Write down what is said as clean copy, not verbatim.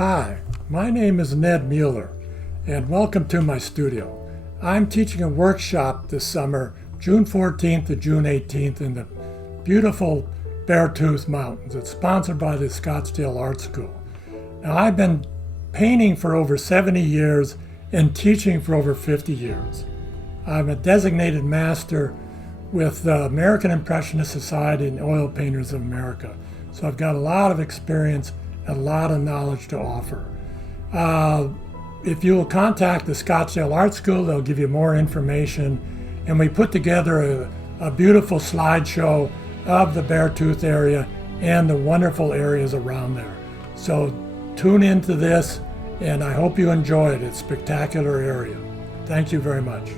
Hi, my name is Ned Mueller, and welcome to my studio. I'm teaching a workshop this summer, June 14th to June 18th, in the beautiful Beartooth Mountains. It's sponsored by the Scottsdale Art School. Now, I've been painting for over 70 years and teaching for over 50 years. I'm a designated master with the American Impressionist Society and Oil Painters of America. So I've got a lot of experience and a lot of knowledge to offer. If you will contact the Scottsdale Art School, they'll give you more information. And we put together a beautiful slideshow of the Beartooth area and the wonderful areas around there. So tune into this, and I hope you enjoy it. It's a spectacular area. Thank you very much.